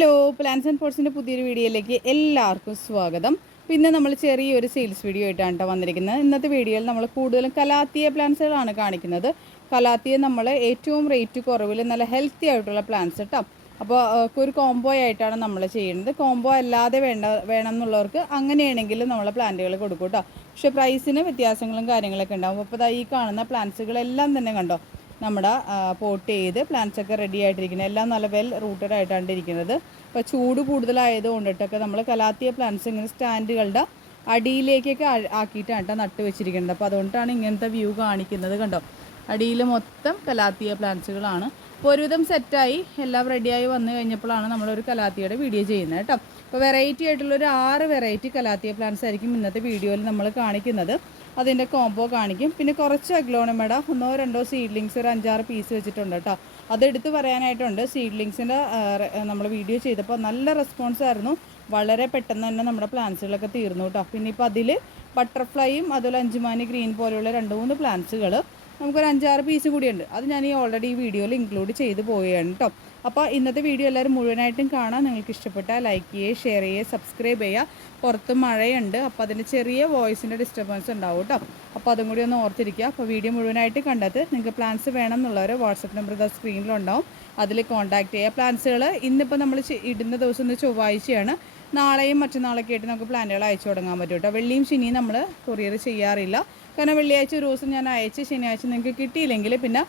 Hello, plants and പോട്ട്സിൻ്റെ പുതിയൊരു വീഡിയോയിലേക്ക് എല്ലാവർക്കും സ്വാഗതം. പിന്നെ നമ്മൾ ചെറിയൊരു സെയിൽസ് വീഡിയോ ആയിട്ടാണ് വന്നിരിക്കുന്നത്. ഇന്നത്തെ വീഡിയോയിൽ നമ്മൾ കൂടുതലും കലാത്തിയ പ്ലാന്റ്സുകളാണ് കാണിക്കുന്നത്. കലാത്തിയ നമ്മൾ ഏറ്റവും റേറ്റ് കുറവിൽ നല്ല ഹെൽത്തി ആയിട്ടുള്ള പ്ലാന്റ്സ് കേട്ടോ. അപ്പോൾ ഒരു കോംബോ ആയിട്ടാണ് നമ്മൾ ചെയ്യുന്നത്. കോംബോ അല്ലാതെ വേണം എന്നുള്ളവർക്ക് അങ്ങനെയാണെങ്കിൽ നമ്മൾ പ്ലാന്റുകൾ കൊടുക്കും കേട്ടോ. പക്ഷേ പ്രൈസിന് വ്യത്യാസങ്ങളും കാര്യങ്ങളൊക്കെ ഉണ്ടാകും. അപ്പോൾ ഈ കാണുന്ന പ്ലാന്റ്സുകളെല്ലാം തന്നെ കണ്ടോ, നമ്മുടെ പോട്ട് ചെയ്ത് പ്ലാന്റ്സൊക്കെ റെഡി ആയിട്ടിരിക്കുന്നത് എല്ലാം നല്ല വെൽ റൂട്ടഡ് ആയിട്ടാണ് ഇരിക്കുന്നത്. അപ്പോൾ ചൂട് കൂടുതലായത് കൊണ്ടിട്ടൊക്കെ നമ്മൾ കലാത്തിയ പ്ലാന്റ്സ് ഇങ്ങനെ സ്റ്റാൻഡുകളുടെ അടിയിലേക്കൊക്കെ ആക്കിയിട്ടാണ് കേട്ടോ നട്ട് വെച്ചിരിക്കുന്നത്. അപ്പോൾ അതുകൊണ്ടാണ് ഇങ്ങനത്തെ വ്യൂ കാണിക്കുന്നത്. കണ്ടോ, അടിയിൽ മൊത്തം കലാത്തിയ പ്ലാന്റ്സുകളാണ്. അപ്പോൾ ഒരുവിധം സെറ്റായി എല്ലാം റെഡിയായി വന്നു കഴിഞ്ഞപ്പോഴാണ് നമ്മളൊരു കലാത്തിയുടെ വീഡിയോ ചെയ്യുന്നത് കേട്ടോ. അപ്പോൾ വെറൈറ്റി ആയിട്ടുള്ളൊരു 6 വെറൈറ്റി കലാത്തിയ പ്ലാന്റ്സ് ആയിരിക്കും ഇന്നത്തെ വീഡിയോയിൽ നമ്മൾ കാണിക്കുന്നത്. അതിൻ്റെ കോംബോ കാണിക്കും. പിന്നെ കുറച്ച് അഗ്ലോണിമയുടെ 1-2 സീഡ്ലിങ്സ് ഒരു 5-6 പീസ് വെച്ചിട്ടുണ്ട് കേട്ടോ. അതെടുത്ത് പറയാനായിട്ടുണ്ട്. സീഡ്ലിങ്സിൻ്റെ നമ്മൾ വീഡിയോ ചെയ്തപ്പോൾ നല്ല റെസ്പോൺസ് ആയിരുന്നു. വളരെ പെട്ടെന്ന് തന്നെ നമ്മുടെ പ്ലാന്റ്സുകളൊക്കെ തീർന്നു കേട്ടോ. പിന്നെ ഇപ്പോൾ അതിൽ ബട്ടർഫ്ലൈയും അതുപോലെ അഞ്ചുമാനി ഗ്രീൻ പോലെയുള്ള 2-3 പ്ലാന്റ്സുകൾ നമുക്കൊരു 5-6 പീസ് കൂടിയുണ്ട്. അത് ഞാൻ ഓൾറെഡി ഈ വീഡിയോയിൽ ഇൻക്ലൂഡ് ചെയ്ത് പോവുകയാണ് കേട്ടോ. അപ്പോൾ ഇന്നത്തെ വീഡിയോ എല്ലാവരും മുഴുവനായിട്ടും കാണാൻ നിങ്ങൾക്ക് ഇഷ്ടപ്പെട്ടാൽ ലൈക്ക് ചെയ്യുക, ഷെയർ ചെയ്യുക, സബ്സ്ക്രൈബ് ചെയ്യുക. പുറത്ത് മഴയുണ്ട്, അപ്പോൾ അതിന് ചെറിയ വോയിസിൻ്റെ ഡിസ്റ്റർബൻസ് ഉണ്ടാവും കേട്ടോ. അപ്പോൾ അതും കൂടി ഒന്ന് ഓർത്തിരിക്കുക. അപ്പോൾ വീഡിയോ മുഴുവനായിട്ട് കണ്ടത് നിങ്ങൾക്ക് പ്ലാൻസ് വേണം എന്നുള്ളവർ വാട്സപ്പ് നമ്പർ സ്ക്രീനിലുണ്ടാവും, അതിൽ കോൺടാക്ട് ചെയ്യുക. പ്ലാൻസുകൾ ഇന്നിപ്പോൾ നമ്മൾ ഇടുന്ന ദിവസം ഇന്ന് ചൊവ്വാഴ്ചയാണ്. നാളെയും മറ്റന്നാളൊക്കെ ആയിട്ട് നമുക്ക് പ്ലാന്റുകൾ അയച്ചു തുടങ്ങാൻ പറ്റും കേട്ടോ. വെള്ളിയും ശനിയും നമ്മൾ കൊറിയർ ചെയ്യാറില്ല. കാരണം വെള്ളിയാഴ്ച ഒരു ദിവസം ഞാൻ അയച്ച് ശനിയാഴ്ച നിങ്ങൾക്ക് കിട്ടിയില്ലെങ്കിൽ പിന്നെ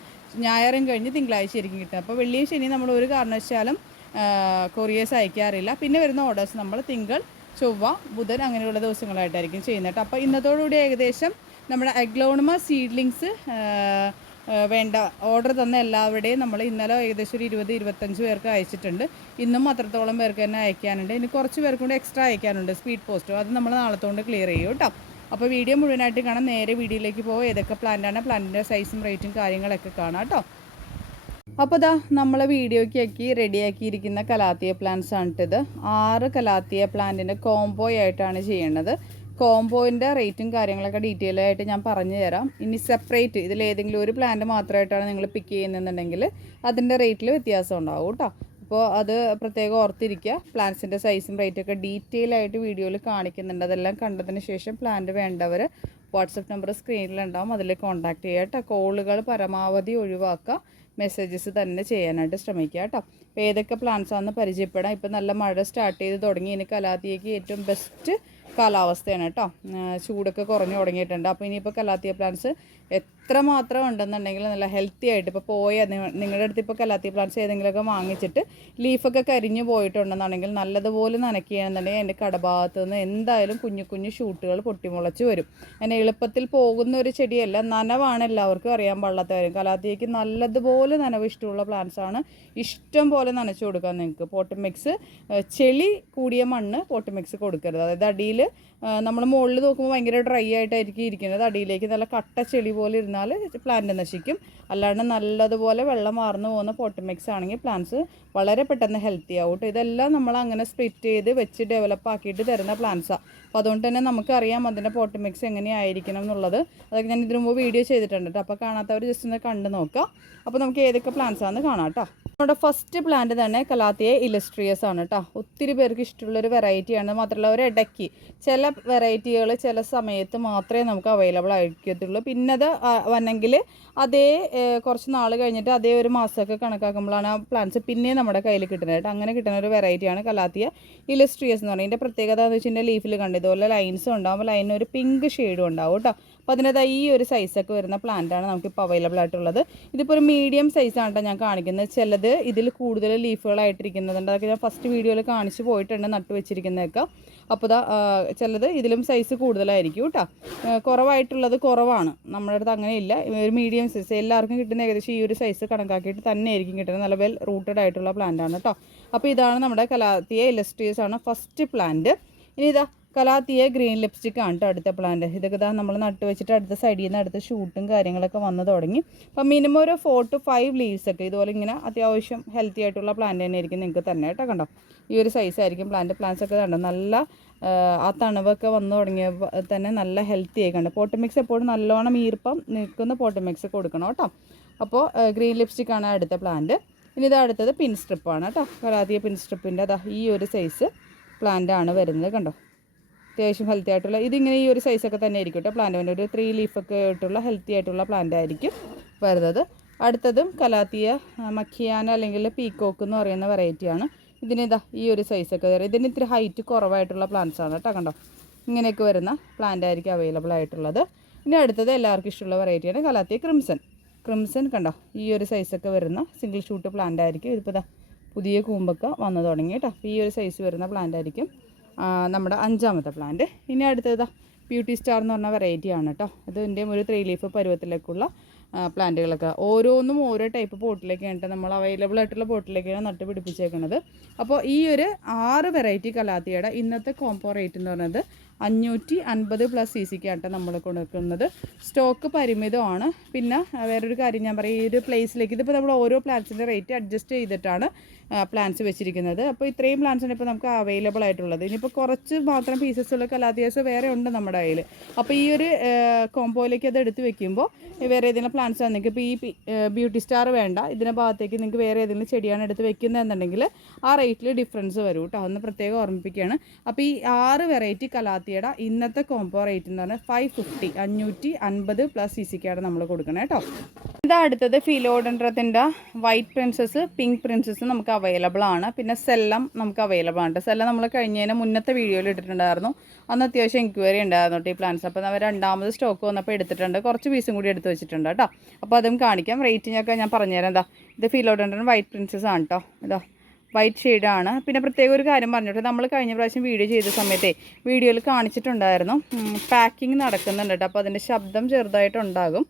ഞായറും കഴിഞ്ഞ് തിങ്കളാഴ്ച ആയിരിക്കും കിട്ടുക. അപ്പോൾ വെള്ളിയും ശനിയും നമ്മൾ ഒരു കാരണവശാലും കൊറിയേഴ്സ് അയക്കാറില്ല. പിന്നെ വരുന്ന ഓർഡേഴ്സ് നമ്മൾ തിങ്കൾ, ചൊവ്വ, ബുധൻ അങ്ങനെയുള്ള ദിവസങ്ങളായിട്ടായിരിക്കും ചെയ്യുന്നത് കേട്ടോ. അപ്പോൾ ഇന്നത്തോടുകൂടി ഏകദേശം നമ്മുടെ അഗ്ലോണിമ സീഡ്ലിങ്സ് വേണ്ട ഓർഡർ തന്ന എല്ലാവരുടെയും നമ്മൾ ഇന്നലെ ഏകദേശം ഒരു 20-25 പേർക്ക് അയച്ചിട്ടുണ്ട്. ഇന്നും അത്രത്തോളം പേർക്ക് തന്നെ അയക്കാനുണ്ട്. ഇനി കുറച്ച് പേർക്ക് കൂടി എക്സ്ട്രാ അയക്കാനുണ്ട്, സ്പീഡ് പോസ്റ്റോ. അത് നമ്മൾ നാളത്തോണ്ട് ക്ലിയർ ചെയ്യും കേട്ടോ. അപ്പോൾ വീഡിയോ മുഴുവനായിട്ട് കാണാം. നേരെ വീഡിയോയിലേക്ക് പോകും. ഏതൊക്കെ പ്ലാന്റാണ്, പ്ലാന്റിൻ്റെ സൈസും റേറ്റും കാര്യങ്ങളൊക്കെ കാണാം കേട്ടോ. അപ്പോൾ നമ്മളെ വീഡിയോയ്ക്കാക്കി റെഡിയാക്കിയിരിക്കുന്ന കലാത്തിയ പ്ലാന്റ്സ് ആണിട്ടത്. 6 കലാത്തിയ പ്ലാന്റിൻ്റെ കോംബോ ആയിട്ടാണ് ചെയ്യേണ്ടത്. കോംബോയിൻ്റെ റേറ്റും കാര്യങ്ങളൊക്കെ ഡീറ്റെയിൽ ആയിട്ട് ഞാൻ പറഞ്ഞു തരാം. ഇനി സെപ്പറേറ്റ് ഇതിലേതെങ്കിലും ഒരു പ്ലാന്റ് മാത്രമായിട്ടാണ് നിങ്ങൾ പിക്ക് ചെയ്യുന്നുണ്ടെങ്കിൽ അതിൻ്റെ റേറ്റിൽ വ്യത്യാസം ഉണ്ടാവും കേട്ടോ. അപ്പോൾ അത് പ്രത്യേകം ഓർത്തിരിക്കുക. പ്ലാന്റ്സിൻ്റെ സൈസും റേറ്റൊക്കെ ഡീറ്റെയിൽ ആയിട്ട് വീഡിയോയിൽ കാണിക്കുന്നുണ്ട്. അതെല്ലാം കണ്ടതിന് ശേഷം പ്ലാന്റ് വേണ്ടവർ വാട്സപ്പ് നമ്പർ സ്ക്രീനിലുണ്ടാവും, അതിൽ കോൺടാക്ട് ചെയ്യുക കേട്ടോ. കോളുകൾ പരമാവധി ഒഴിവാക്കുക, മെസ്സേജസ് തന്നെ ചെയ്യാനായിട്ട് ശ്രമിക്കുക കേട്ടോ. അപ്പോൾ ഏതൊക്കെ പ്ലാന്റ്സാണെന്ന് പരിചയപ്പെടാം. ഇപ്പോൾ നല്ല മഴ സ്റ്റാർട്ട് ചെയ്ത് തുടങ്ങി. ഇനി കലാത്തിയയ്ക്ക് ഏറ്റവും ബെസ്റ്റ് കാലാവസ്ഥയാണ് കേട്ടോ. ചൂടൊക്കെ കുറഞ്ഞു തുടങ്ങിയിട്ടുണ്ട്. അപ്പോൾ ഇനിയിപ്പോൾ കലാത്തിയ പ്ലാന്റ്സ് എത്രമാത്രം ഉണ്ടെന്നുണ്ടെങ്കിൽ നല്ല ഹെൽത്തി ആയിട്ട് ഇപ്പോൾ നിങ്ങളുടെ അടുത്ത് ഇപ്പോൾ കലാത്തിയ പ്ലാന്റ്സ് ഏതെങ്കിലുമൊക്കെ വാങ്ങിച്ചിട്ട് ലീഫൊക്കെ കരിഞ്ഞു പോയിട്ടുണ്ടെന്നുണ്ടെങ്കിൽ നല്ലതുപോലെ നനയ്ക്കുകയാണെന്നുണ്ടെങ്കിൽ എൻ്റെ കടഭാഗത്ത് നിന്ന് എന്തായാലും കുഞ്ഞു കുഞ്ഞു ഷൂട്ടുകൾ പൊട്ടിമുളച്ച് വരും. അങ്ങനെ എളുപ്പത്തിൽ പോകുന്ന ഒരു ചെടിയല്ല, നനവാണ് എല്ലാവർക്കും അറിയാൻ പാടില്ലാത്ത കാര്യം. കലാത്തിയയ്ക്ക് നല്ലതുപോലെ നനവ് ഇഷ്ടമുള്ള പ്ലാന്റ്സാണ്. ഇഷ്ടം പോലെ നനച്ചു കൊടുക്കാം നിങ്ങൾക്ക്. പോട്ട് മിക്സ് ചെളി കൂടിയ മണ്ണ് പോട്ട് മിക്സ് കൊടുക്കരുത്. അതായത് അടിയിൽ നമ്മൾ മുകളിൽ നോക്കുമ്പോൾ ഭയങ്കര ഡ്രൈ ആയിട്ടായിരിക്കും ഇരിക്കുന്നത്. അടിയിലേക്ക് നല്ല കട്ട ചെളി പോലെ ഇരുന്നാൽ പ്ലാന്റ് നശിക്കും. അല്ലാണ്ട് നല്ലതുപോലെ വെള്ളം മാർന്നു പോകുന്ന പോട്ട് മിക്സ് ആണെങ്കിൽ പ്ലാന്റ്സ് വളരെ പെട്ടെന്ന് ഹെൽത്തി ആവും. ഇതെല്ലാം നമ്മൾ അങ്ങനെ സ്പ്ലിറ്റ് ചെയ്ത് വെച്ച് ഡെവലപ്പ് ആക്കിയിട്ട് തരുന്ന പ്ലാന്റ്സാണ്. അപ്പോൾ അതുകൊണ്ട് തന്നെ നമുക്കറിയാം അതിൻ്റെ പോട്ട് മിക്സ് എങ്ങനെയായിരിക്കണം എന്നുള്ളത്. അതൊക്കെ ഞാൻ ഇതിനു മുമ്പ് വീഡിയോ ചെയ്തിട്ടുണ്ട് കേട്ടോ. അപ്പോൾ കാണാത്തവർ ജസ്റ്റ് ഒന്ന് കണ്ടു നോക്കുക. അപ്പോൾ നമുക്ക് ഏതൊക്കെ പ്ലാന്റ്സാണെന്ന് കാണാം കേട്ടോ. നമ്മുടെ ഫസ്റ്റ് പ്ലാന്റ് തന്നെ കലാത്തിയ ഇലസ്ട്രിയസ് ആണ് കേട്ടോ. ഒത്തിരി പേർക്ക് ഇഷ്ടമുള്ളൊരു വെറൈറ്റിയാണ്. മാത്രമല്ല ഒരു ഇടയ്ക്ക് ചില വെറൈറ്റികൾ ചില സമയത്ത് മാത്രമേ നമുക്ക് അവൈലബിൾ ആയിരിക്കത്തുള്ളൂ. പിന്നെ അത് വന്നെങ്കിൽ അതേ കുറച്ച് നാൾ കഴിഞ്ഞിട്ട് അതേ ഒരു മാസമൊക്കെ കണക്കാക്കുമ്പോഴാണ് ആ പ്ലാന്റ്സ് പിന്നെ നമ്മുടെ കയ്യിൽ കിട്ടുന്നത് കേട്ടോ. അങ്ങനെ കിട്ടുന്ന ഒരു വെറൈറ്റിയാണ് കലാത്തിയ ഇലസ്ട്രിയസ് എന്ന് പറയുന്നത്. ഇതിൻ്റെ പ്രത്യേകത എന്ന് വെച്ചിട്ടുണ്ടെങ്കിൽ ലീഫിൽ കണ്ട് ഇതുപോലെ ലൈൻസും ഉണ്ടാകുമ്പോൾ ലൈനിന് ഒരു പിങ്ക് ഷെയ്ഡും ഉണ്ടാവും കേട്ടോ. അപ്പോൾ അതിൻ്റെ ഈ ഒരു സൈസൊക്കെ വരുന്ന പ്ലാന്റാണ് നമുക്കിപ്പോൾ അവൈലബിൾ ആയിട്ടുള്ളത്. ഇതിപ്പോൾ ഒരു മീഡിയം സൈസാണ് കേട്ടോ ഞാൻ കാണിക്കുന്നത്. ചിലത് ഇതിൽ കൂടുതൽ ലീഫുകളായിട്ടിരിക്കുന്നുണ്ട്. അതൊക്കെ ഞാൻ ഫസ്റ്റ് വീഡിയോയിൽ കാണിച്ച് പോയിട്ടുണ്ട് നട്ട് വെച്ചിരിക്കുന്നതൊക്കെ. അപ്പോൾ ചിലത് ഇതിലും സൈസ് കൂടുതലായിരിക്കും കേട്ടോ. കുറവായിട്ടുള്ളത് കുറവാണ്, നമ്മുടെ അടുത്ത് അങ്ങനെയില്ല. ഒരു മീഡിയം സൈസ് എല്ലാവർക്കും കിട്ടുന്ന ഏകദേശം ഈ ഒരു സൈസ് കണക്കാക്കിയിട്ട് തന്നെ ആയിരിക്കും കിട്ടുന്നത്. നല്ല വെൽ റൂട്ടഡ് ആയിട്ടുള്ള പ്ലാന്റാണ് കേട്ടോ. അപ്പോൾ ഇതാണ് നമ്മുടെ കലാത്തിയ ഇലസ്ട്രിയസ് ആണ് ഫസ്റ്റ് പ്ലാന്റ്. ഇനി കലാത്തിയ ഗ്രീൻ ലിപ്സ്റ്റിക് ആണ് കേട്ടോ അടുത്ത പ്ലാന്റ്. ഇതൊക്കെ നമ്മൾ നട്ട് വെച്ചിട്ട് അടുത്ത സൈഡിൽ നിന്ന് അടുത്ത ഷൂട്ടും കാര്യങ്ങളൊക്കെ വന്ന് തുടങ്ങി. അപ്പം മിനിമം ഒരു 4 to 5 ലീവ്സൊക്കെ ഇതുപോലെ ഇങ്ങനെ അത്യാവശ്യം ഹെൽത്തി ആയിട്ടുള്ള പ്ലാന്റ് തന്നെ ആയിരിക്കും നിങ്ങൾക്ക് തന്നെ കേട്ടോ. കണ്ടോ, ഈ ഒരു സൈസായിരിക്കും പ്ലാന്റ്സൊക്കെ കണ്ടോ. നല്ല ആ തണുവൊക്കെ വന്നു തുടങ്ങിയപ്പോൾ തന്നെ നല്ല ഹെൽത്തി ആയി കണ്ടോ. പോട്ട് മിക്സ് എപ്പോഴും നല്ലോണം ഈർപ്പം നിൽക്കുന്ന പോട്ട് മിക്സ് കൊടുക്കണം കേട്ടോ. അപ്പോൾ ഗ്രീൻ ലിപ്സ്റ്റിക് ആണ് അടുത്ത പ്ലാന്റ്. ഇനി ഇത് അടുത്തത് പിൻ സ്ട്രിപ്പാണ് കേട്ടോ. കലാത്തിയ പിൻ സ്ട്രിപ്പിൻ്റെ അതാ ഈ ഒരു സൈസ് പ്ലാന്റ് ആണ് വരുന്നത്. കണ്ടോ, അത്യാവശ്യം ഹെൽത്തി ആയിട്ടുള്ള ഇതിങ്ങനെ ഈ ഒരു സൈസൊക്കെ തന്നെ ആയിരിക്കും കേട്ടോ. പ്ലാന്റ് ഒരു 3 ലീഫൊക്കെ ആയിട്ടുള്ള ഹെൽത്തി ആയിട്ടുള്ള പ്ലാന്റ് ആയിരിക്കും വരുന്നത്. അടുത്തതും കലാത്തിയ മഖിയാന അല്ലെങ്കിൽ പീക്കോക്ക് എന്ന് പറയുന്ന വെറൈറ്റിയാണ്. ഇതിനിതാ ഈ ഒരു സൈസൊക്കെ വരും. ഇതിന് ഇത്തിരി ഹൈറ്റ് കുറവായിട്ടുള്ള പ്ലാന്റ്സ് ആണ് കേട്ടോ. കണ്ടോ, ഇങ്ങനെയൊക്കെ വരുന്ന പ്ലാന്റ് ആയിരിക്കും അവൈലബിൾ ആയിട്ടുള്ളത്. ഇനി അടുത്തത് എല്ലാവർക്കും ഇഷ്ടമുള്ള വെറൈറ്റിയാണ് കലാത്തിയ ക്രിംസൺ. കണ്ടോ, ഈ ഒരു സൈസൊക്കെ വരുന്ന സിംഗിൾ ഷൂട്ട് പ്ലാന്റ് ആയിരിക്കും. ഇതിപ്പോൾ ഇതാ പുതിയ കൂമ്പൊക്കെ വന്നു തുടങ്ങി കേട്ടോ. ഈ ഒരു സൈസ് വരുന്ന പ്ലാന്റ് ആയിരിക്കും നമ്മുടെ 5ാമത്തെ പ്ലാന്റ്. ഇനി അടുത്തതാ ബ്യൂട്ടി സ്റ്റാർ എന്ന് പറഞ്ഞ വെറൈറ്റിയാണ് കേട്ടോ. ഇതിൻ്റെ ഒരു 3 ലീഫ് പരുവത്തിലേക്കുള്ള പ്ലാന്റുകളൊക്കെ ഓരോന്നും ഓരോ ടൈപ്പ് പോട്ടിലേക്കാണ് നമ്മൾ അവൈലബിൾ ആയിട്ടുള്ള പോട്ടിലേക്കാണ് നട്ട് പിടിപ്പിച്ചേക്കുന്നത്. അപ്പോൾ ഈ ഒരു 6 വെറൈറ്റി കലാത്തിയുടെ ഇന്നത്തെ കോംബോ റേറ്റ് എന്ന് പറയുന്നത് 550 പ്ലസ് CCക്കാണ് നമ്മൾ കൊടുക്കുന്നത്. സ്റ്റോക്ക് പരിമിതമാണ്. പിന്നെ വേറൊരു കാര്യം ഞാൻ പറയും, ഈ ഒരു പ്ലേസിലേക്ക് ഇതിപ്പോൾ നമ്മൾ ഓരോ പ്ലാന്റ്സിൻ്റെ റേറ്റ് അഡ്ജസ്റ്റ് ചെയ്തിട്ടാണ് പ്ലാന്റ്സ് വെച്ചിരിക്കുന്നത്. അപ്പോൾ ഇത്രയും പ്ലാന്റ്സാണ് ഇപ്പോൾ നമുക്ക് അവൈലബിൾ ആയിട്ടുള്ളത്. ഇനിയിപ്പോൾ കുറച്ച് മാത്രം പീസസ് ഉള്ള കലാത്തിയാസ് വേറെ ഉണ്ട് നമ്മുടെ കയ്യിൽ. അപ്പോൾ ഈ ഒരു കോംബോയിലേക്ക് അത് എടുത്ത് വെക്കുമ്പോൾ വേറെ ഏതെങ്കിലും പ്ലാന്റ്സ് ആണ് നിങ്ങൾക്ക് ഇപ്പോൾ ഈ ബ്യൂട്ടി സ്റ്റാർ വേണ്ട, ഇതിൻ്റെ ഭാഗത്തേക്ക് നിങ്ങൾക്ക് വേറെ ഏതെങ്കിലും ചെടിയാണ് എടുത്ത് വെക്കുന്നതെന്നുണ്ടെങ്കിൽ ആ റേറ്റിൽ ഡിഫറൻസ് വരും കേട്ടോ. അതൊന്ന് പ്രത്യേകം ഓർമ്മിപ്പിക്കുകയാണ്. അപ്പോൾ ഈ 6 വെറൈറ്റി കലാത്തിയുടെ ഇന്നത്തെ കോംബോ റേറ്റ് എന്ന് പറഞ്ഞാൽ 550 പ്ലസ് CCക്കാണ് നമ്മൾ കൊടുക്കണേ കേട്ടോ. ഇതാ അടുത്തത് ഫിലോഡൻഡ്രത്തിൻ്റെ വൈറ്റ് പ്രിൻസസ്, പിങ്ക് പ്രിൻസസ് നമുക്ക് അവൈലബിൾ ആണ്. പിന്നെ സെല്ലം നമുക്ക് അവൈലബിൾ ആണ്. സെല്ലം നമ്മൾ കഴിഞ്ഞതിന് മുന്നത്തെ വീഡിയോയിൽ ഇട്ടിട്ടുണ്ടായിരുന്നു. അന്ന് അത്യാവശ്യം എൻക്വയറി ഉണ്ടായിരുന്നു കേട്ടോ ഈ പ്ലാന്റ്സ്. അപ്പോൾ നമ്മൾ 2ാമത് സ്റ്റോക്ക് വന്നപ്പോൾ എടുത്തിട്ടുണ്ട്. കുറച്ച് പീസും കൂടി എടുത്ത് വെച്ചിട്ടുണ്ട് കേട്ടോ. അപ്പോൾ അതും കാണിക്കാം. റേറ്റിങ്ങൊക്കെ ഞാൻ പറഞ്ഞുതരാം. എന്താ ഇത് ഫിലോഡൻഡ്രൻ വൈറ്റ് പ്രിൻസസ് ആണ് കേട്ടോ. ഇതാ വൈറ്റ് ഷെയ്ഡാണ്. പിന്നെ പ്രത്യേക ഒരു കാര്യം പറഞ്ഞിട്ട് നമ്മൾ കഴിഞ്ഞ പ്രാവശ്യം വീഡിയോ ചെയ്ത സമയത്തെ വീഡിയോയിൽ കാണിച്ചിട്ടുണ്ടായിരുന്നു പാക്കിങ് നടക്കുന്നുണ്ട് കേട്ടോ. അപ്പോൾ അതിൻ്റെ ശബ്ദം ചെറുതായിട്ടുണ്ടാകും.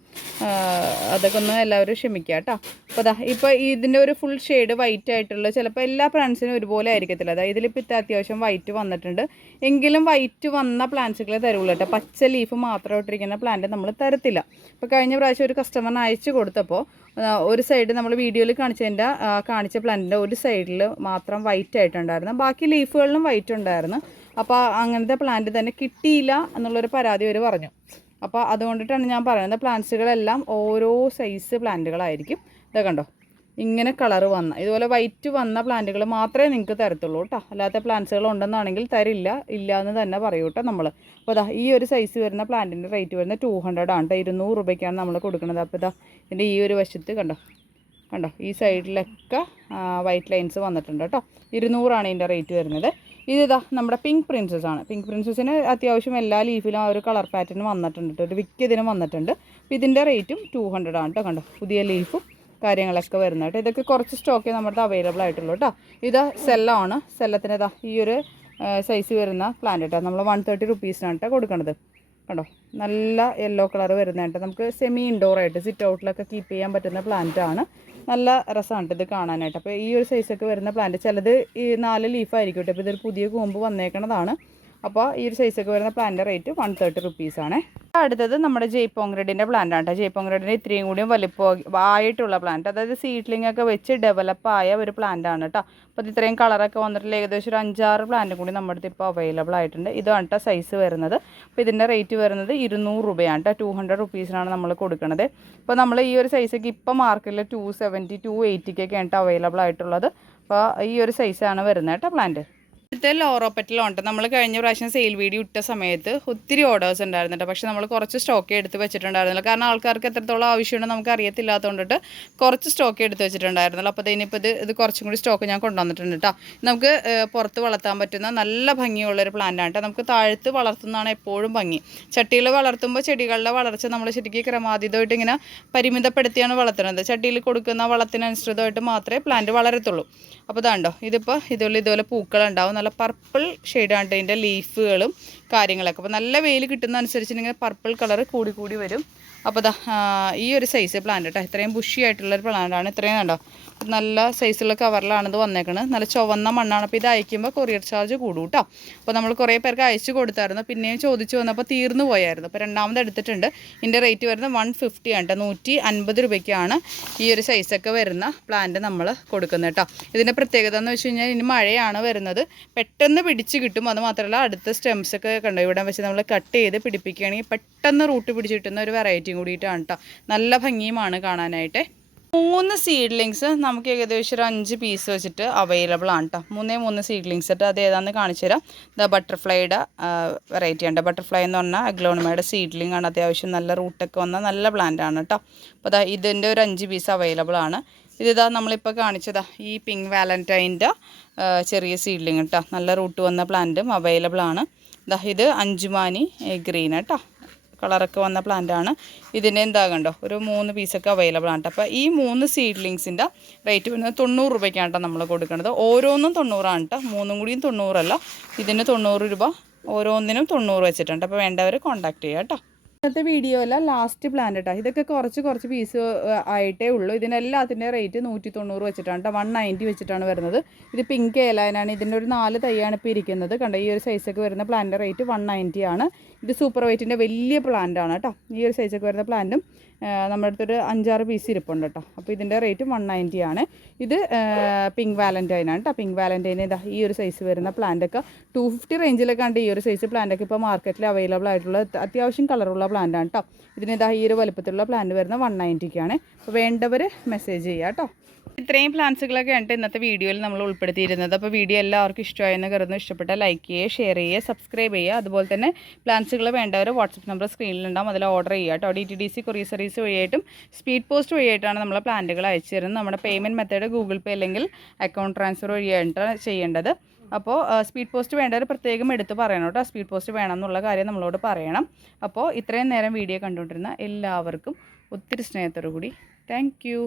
അതൊക്കെ ഒന്ന് എല്ലാവരും ക്ഷമിക്കുക കേട്ടോ. അപ്പോൾ അതാ ഇപ്പോൾ ഇതിൻ്റെ ഒരു ഫുൾ ഷെയ്ഡ് വൈറ്റ് ആയിട്ടുള്ള ചിലപ്പോൾ എല്ലാ പ്ലാന്റ്സിനും ഒരുപോലെ ആയിരിക്കത്തില്ല. അതായത് ഇതിലിപ്പോൾ അത്യാവശ്യം വൈറ്റ് വന്നിട്ടുണ്ട്. എങ്കിലും വൈറ്റ് വന്ന പ്ലാന്റ്സുകളെ തരുള്ളൂ കേട്ടോ. പച്ച ലീഫ് മാത്രം ഇട്ടിരിക്കുന്ന പ്ലാന്റ് നമ്മൾ തരത്തില്ല. ഇപ്പോൾ കഴിഞ്ഞ പ്രാവശ്യം ഒരു കസ്റ്റമറിന് അയച്ചു കൊടുത്തപ്പോൾ ഒരു സൈഡ് നമ്മൾ വീഡിയോയിൽ കാണിച്ച പ്ലാന്റിൻ്റെ ഒരു സൈഡിൽ മാത്രം വൈറ്റ് ആയിട്ടുണ്ടായിരുന്നു. ബാക്കി ലീഫുകളിലും വൈറ്റ് ഉണ്ടായിരുന്നു. അപ്പോൾ അങ്ങനത്തെ പ്ലാന്റ് തന്നെ കിട്ടിയില്ല എന്നുള്ളൊരു പരാതി അവർ പറഞ്ഞു. അപ്പോൾ അതുകൊണ്ടിട്ടാണ് ഞാൻ പറയുന്നത് പ്ലാന്റ്സുകളെല്ലാം ഓരോ സൈസ് പ്ലാന്റുകളായിരിക്കും. ഇതൊക്കെ കണ്ടോ, ഇങ്ങനെ കളർ വന്ന ഇതുപോലെ വൈറ്റ് വന്ന പ്ലാന്റുകൾ മാത്രമേ നിങ്ങൾക്ക് തരത്തുള്ളൂ കേട്ടോ. അല്ലാത്ത പ്ലാന്റ്സുകൾ ഉണ്ടെന്നാണെങ്കിൽ തരില്ല, ഇല്ല എന്ന് തന്നെ പറയൂ കേട്ടോ നമ്മൾ. അപ്പോൾ ഇതാ ഈ ഒരു സൈസ് വരുന്ന പ്ലാന്റിൻ്റെ റേറ്റ് വരുന്നത് 200 ആണ് കേട്ടോ. 200 രൂപയ്ക്കാണ് നമ്മൾ കൊടുക്കുന്നത്. അപ്പോൾ ഇതാ ഇതിൻ്റെ ഈ ഒരു വശത്ത് കണ്ടോ ഈ സൈഡിലൊക്കെ വൈറ്റ് ലൈൻസ് വന്നിട്ടുണ്ട് കേട്ടോ. 200 ആണ് ഇതിൻ്റെ റേറ്റ് വരുന്നത്. ഇതാ നമ്മുടെ പിങ്ക് പ്രിൻസസ് ആണ്. പിങ്ക് പ്രിൻസസിന് അത്യാവശ്യം എല്ലാ ലീഫിലും ആ ഒരു കളർ പാറ്റേൺ വന്നിട്ടുണ്ട് കേട്ടോ. ഒരു വിക്ക് ഇതിന് വന്നിട്ടുണ്ട്. അപ്പോൾ ഇതിൻ്റെ റേറ്റും 200 ആണ് കേട്ടോ. കണ്ടോ പുതിയ ലീഫും കാര്യങ്ങളൊക്കെ വരുന്നത് കേട്ടോ. ഇതൊക്കെ കുറച്ച് സ്റ്റോക്കേ നമ്മുടെ അവൈലബിൾ ആയിട്ടുള്ളൂ കേട്ടോ. ഇത് സെല്ലാണ്. സെല്ലത്തിന് ഇതാ ഈ ഒരു സൈസ് വരുന്ന പ്ലാന്റ് കേട്ടോ. നമ്മൾ 130 റുപ്പീസിനാണ് കേട്ടോ കൊടുക്കുന്നത്. കണ്ടോ നല്ല യെല്ലോ കളർ വരുന്നത് കേട്ടോ. നമുക്ക് സെമി ഇൻഡോറായിട്ട് സിറ്റ് ഔട്ടിലൊക്കെ കീപ്പ് ചെയ്യാൻ പറ്റുന്ന പ്ലാന്റ് ആണ്. നല്ല രസമാണ് ഇത് കാണാനായിട്ട്. അപ്പോൾ ഈ ഒരു സൈസൊക്കെ വരുന്ന പ്ലാന്റ് ചിലത് ഈ 4 ലീഫായിരിക്കും കേട്ടോ. അപ്പോൾ ഇതൊരു പുതിയ കൂമ്പ് വന്നേക്കണതാണ്. അപ്പോൾ ഈ ഒരു സൈസൊക്കെ വരുന്ന പ്ലാന്റ് റേറ്റ് 130 റുപ്പീസാണ്. അടുത്തത് നമ്മുടെ ജയ്പോങ് റെഡിൻ്റെ പ്ലാന്റ് ആണ്. ജയ്പോങ് റെഡിൻ്റെ ഇത്രയും കൂടിയും വലിപ്പമായിട്ടുള്ള പ്ലാന്റ്, അതായത് സീഡ്ലിംഗ് ഒക്കെ വെച്ച് ഡെവലപ്പായ ഒരു പ്ലാന്റ് ആണ് കേട്ടോ. അപ്പോൾ ഇത്രയും കളറൊക്കെ വന്നിട്ടുള്ള ഏകദേശം ഒരു 5-6 പ്ലാന്റ് കൂടി നമ്മുടെ അടുത്ത് ഇപ്പോൾ അവൈലബിൾ ആയിട്ടുണ്ട്. ഇതാണ് കേട്ടോ സൈസ് വരുന്നത്. അപ്പോൾ ഇതിൻ്റെ റേറ്റ് വരുന്നത് 200 രൂപയാണ് കേട്ടോ. 200 റുപ്പീസിനാണ് നമ്മൾ കൊടുക്കുന്നത്. അപ്പോൾ നമ്മൾ ഈ ഒരു സൈസൊക്കെ ഇപ്പോൾ മാർക്കറ്റിൽ 270, 280 അവൈലബിൾ ആയിട്ടുള്ളത്. അപ്പോൾ ഈ ഒരു സൈസാണ് വരുന്നത് കേട്ടോ പ്ലാന്റ്. ഇവിടുത്തെ ലോറോപ്പറ്റിലുണ്ട്. നമ്മൾ കഴിഞ്ഞ പ്രാവശ്യം സെയിൽ വീഡിയോ ഇട്ട സമയത്ത് ഒത്തിരി ഓർഡേഴ്സ് ഉണ്ടായിരുന്നുണ്ട്. പക്ഷേ നമ്മൾ കുറച്ച് സ്റ്റോക്ക് എടുത്ത് വെച്ചിട്ടുണ്ടായിരുന്നില്ല. കാരണം ആൾക്കാർക്ക് എത്രത്തോളം ആവശ്യമുണ്ടോ നമുക്ക് അറിയത്തില്ലാത്തതുകൊണ്ടിട്ട് കുറച്ച് സ്റ്റോക്ക് എടുത്ത് വെച്ചിട്ടുണ്ടായിരുന്നല്ലോ. അപ്പോൾ ഇനിയിപ്പോൾ ഇത് കുറച്ചും കൂടി സ്റ്റോക്ക് ഞാൻ കൊണ്ടുവന്നിട്ടുണ്ട് കേട്ടോ. നമുക്ക് പുറത്ത് വളർത്താൻ പറ്റുന്ന നല്ല ഭംഗിയുള്ളൊരു പ്ലാന്റാണ് കേട്ടോ. നമുക്ക് താഴത്ത് വളർത്തുന്നതാണ് എപ്പോഴും ഭംഗി. ചട്ടിയിൽ വളർത്തുമ്പോൾ ചെടികളുടെ വളർച്ച നമ്മൾ ശരിക്കും ക്രമാതീതമായിട്ട് ഇങ്ങനെ പരിമിതപ്പെടുത്തിയാണ് വളർത്തുന്നത്. ചട്ടിയിൽ കൊടുക്കുന്ന വളത്തിനനുസൃതമായിട്ട് മാത്രമേ പ്ലാന്റ് വളരത്തുള്ളൂ. അപ്പോൾ ഇതാണ്ടോ ഇതിപ്പോൾ ഇതുപോലെ പൂക്കളുണ്ടാവും. നല്ല പർപ്പിൾ ഷെയ്ഡാണ് ഇതിൻ്റെ ലീഫുകളും കാര്യങ്ങളൊക്കെ. അപ്പോൾ നല്ല വെയിൽ കിട്ടുന്ന അനുസരിച്ചിങ്ങനെ പർപ്പിൾ കളർ കൂടി വരും. അപ്പോൾ ഈ ഒരു സൈസ് പ്ലാന്റ് കേട്ടോ. ഇത്രയും ബുഷി ആയിട്ടുള്ളൊരു പ്ലാന്റാണ്. ഇത്രയും കണ്ടോ നല്ല സൈസുള്ള കവറിലാണ് ഇത് വന്നേക്കുന്നത്. നല്ല ചുവന്ന മണ്ണാണ്. അപ്പോൾ ഇത് അയക്കുമ്പോൾ കൊറിയർ ചാർജ് കൂടും കേട്ടോ. അപ്പോൾ നമ്മൾ കുറേ പേർക്ക് അയച്ചു കൊടുത്തായിരുന്നു. പിന്നെയും ചോദിച്ചു വന്നപ്പോൾ തീർന്നു പോയായിരുന്നു. അപ്പോൾ രണ്ടാമത് എടുത്തിട്ടുണ്ട്. ഇതിൻ്റെ റേറ്റ് വരുന്നത് 150 ആണ് കേട്ടോ. 150 രൂപയ്ക്കാണ് ഈ ഒരു സൈസൊക്കെ വരുന്ന പ്ലാന്റ് നമ്മൾ കൊടുക്കുന്നത് കേട്ടോ. ഇതിൻ്റെ പ്രത്യേകത എന്ന് വെച്ച് കഴിഞ്ഞാൽ ഇനി മഴയാണ് വരുന്നത്, പെട്ടെന്ന് പിടിച്ച് കിട്ടും. അത് മാത്രമല്ല അടുത്ത സ്റ്റെംസൊക്കെ കണ്ടോ ഇവിടെ വെച്ച് നമ്മൾ കട്ട് ചെയ്ത് പിടിപ്പിക്കുകയാണെങ്കിൽ പെട്ടെന്ന് റൂട്ട് പിടിച്ച് കിട്ടുന്ന ഒരു വെറൈറ്റിയും കൂടിയിട്ടാണ് കേട്ടോ. നല്ല ഭംഗിയുമാണ് കാണാനായിട്ട്. 3 സീഡ്ലിങ്സ് നമുക്ക് ഏകദേശം ഒരു 5 പീസ് വെച്ചിട്ട് അവൈലബിൾ ആണ് കേട്ടോ. 3 സീഡ്ലിങ്സ് ഇട്ട് അത് ഏതാണെന്ന് കാണിച്ചു തരാം. ദ ബട്ടർഫ്ലൈയുടെ വെറൈറ്റി ഉണ്ട്. ബട്ടർഫ്ലൈ എന്ന് പറഞ്ഞാൽ അഗ്ലോണിമയുടെ സീഡ്ലിംഗ് ആണ്. അത്യാവശ്യം നല്ല റൂട്ടൊക്കെ വന്ന നല്ല പ്ലാന്റ് ആണ് കേട്ടോ. അപ്പോൾ അതാ ഇതിൻ്റെ ഒരു 5 പീസ് അവൈലബിൾ ആണ്. ഇതാ നമ്മളിപ്പോൾ കാണിച്ചതാ ഈ പിങ്ക് വാലൻറ്റൈൻ്റെ ചെറിയ സീഡ്ലിംഗ് കേട്ടോ. നല്ല റൂട്ട് വന്ന പ്ലാന്റും അവൈലബിൾ ആണ്. ദാ ഇത് അഞ്ചുമാനി ഗ്രീൻ കേട്ടോ. കളറൊക്കെ വന്ന പ്ലാന്റാണ്. ഇതിന് എന്താ കണ്ടോ ഒരു 3 പീസൊക്കെ അവൈലബിൾ ആണ് കേട്ടോ. അപ്പോൾ ഈ 3 സീഡ്ലിങ്സിൻ്റെ റേറ്റ് വരുന്നത് 90 രൂപയ്ക്കാണ് കേട്ടോ നമ്മൾ കൊടുക്കുന്നത്. ഓരോന്നും 90 ആണ് കേട്ടോ. 3 കൂടിയും 90 അല്ല. ഇതിന് 90 രൂപ, ഓരോന്നിനും 90 വെച്ചിട്ടുണ്ട്. അപ്പോൾ വേണ്ടവർ കോൺടാക്ട് ചെയ്യുക കേട്ടോ. ഇന്നത്തെ വീഡിയോയിലെ ലാസ്റ്റ് പ്ലാന്റ് കേട്ടോ. ഇതൊക്കെ കുറച്ച് പീസ് ആയിട്ടേ ഉള്ളൂ. ഇതിനെല്ലാത്തിൻ്റെ റേറ്റ് 190 വെച്ചിട്ടാണ് കേട്ടോ. 190 വെച്ചിട്ടാണ് വരുന്നത്. ഇത് പിങ്ക് ഏലൈനാണ്. ഇതിൻ്റെ ഒരു 4 തൈയാണ് ഇപ്പോൾ ഇരിക്കുന്നത് കണ്ടോ. ഈ ഒരു സൈസൊക്കെ വരുന്ന പ്ലാന്റിൻ്റെ റേറ്റ് 190 ആണ്. ഇത് സൂപ്പർ വൈറ്റിൻ്റെ വലിയ പ്ലാന്റാണ് കേട്ടോ. ഈ ഒരു സൈസൊക്കെ വരുന്ന പ്ലാന്റും നമ്മുടെ അടുത്തൊരു 5-6 പീസ് ഇരിപ്പുണ്ട് കേട്ടോ. അപ്പോൾ ഇതിൻ്റെ റേറ്റ് 190 ആണ്. ഇത് പിങ്ക് വാലൻറ്റൈനാണ് കേട്ടോ. പിങ്ക് വാലൻറ്റൈൻ ഇതാ ഈ ഒരു സൈസ് വരുന്ന പ്ലാന്റൊക്കെ 250 റേഞ്ചിലൊക്കെ ഉണ്ട്. ഈ ഒരു സൈസ് പ്ലാന്റൊക്കെ ഇപ്പോൾ മാർക്കറ്റിൽ അവൈലബിൾ ആയിട്ടുള്ള അത്യാവശ്യം കളറുള്ള പ്ലാന്റാണ് കേട്ടോ. ഇതിന് ഇതാ ഈ ഒരു വലുപ്പത്തിലുള്ള പ്ലാന്റ് വരുന്ന 190ക്കാണ്. അപ്പോൾ വേണ്ടവർ മെസ്സേജ് ചെയ്യുക കേട്ടോ. ഇത്രയും പ്ലാന്റ്സുകളൊക്കെ ഉണ്ട് ഇന്നത്തെ വീഡിയോയിൽ നമ്മൾ ഉൾപ്പെടുത്തിയിരുന്നത്. അപ്പോൾ വീഡിയോ എല്ലാവർക്കും ഇഷ്ടമായെന്ന് കരുതുന്നു. ഇഷ്ടപ്പെട്ടാൽ ലൈക്ക് ചെയ്യുക, ഷെയർ ചെയ്യുക, സബ്സ്ക്രൈബ് ചെയ്യുക. അതുപോലെ തന്നെ പ്ലാന്റ്സുകൾ വേണ്ടവർ വാട്സപ്പ് നമ്പർ സ്ക്രീനിലുണ്ടാവും, അതിൽ ഓർഡർ ചെയ്യുക കേട്ടോ. DTDC കൊറിയർ സർവീസ് വഴിയായിട്ടും സ്പീഡ് പോസ്റ്റ് വഴിയായിട്ടാണ് നമ്മൾ പ്ലാന്റുകൾ അയച്ചു തരുന്നത്. നമ്മുടെ പേയ്മെൻറ്റ് മെത്തേഡ് ഗൂഗിൾ പേ അല്ലെങ്കിൽ അക്കൗണ്ട് ട്രാൻസ്ഫർ വഴിയായിട്ടാണ് ചെയ്യേണ്ടത്. അപ്പോൾ സ്പീഡ് പോസ്റ്റ് വേണ്ടവർ പ്രത്യേകം എടുത്ത് പറയണം കേട്ടോ. സ്പീഡ് പോസ്റ്റ് വേണം എന്നുള്ള കാര്യം നമ്മളോട് പറയണം. അപ്പോൾ ഇത്രയും നേരം വീഡിയോ കണ്ടുകൊണ്ടിരുന്ന എല്ലാവർക്കും ഒത്തിരി സ്നേഹത്തോടു കൂടി താങ്ക് യു.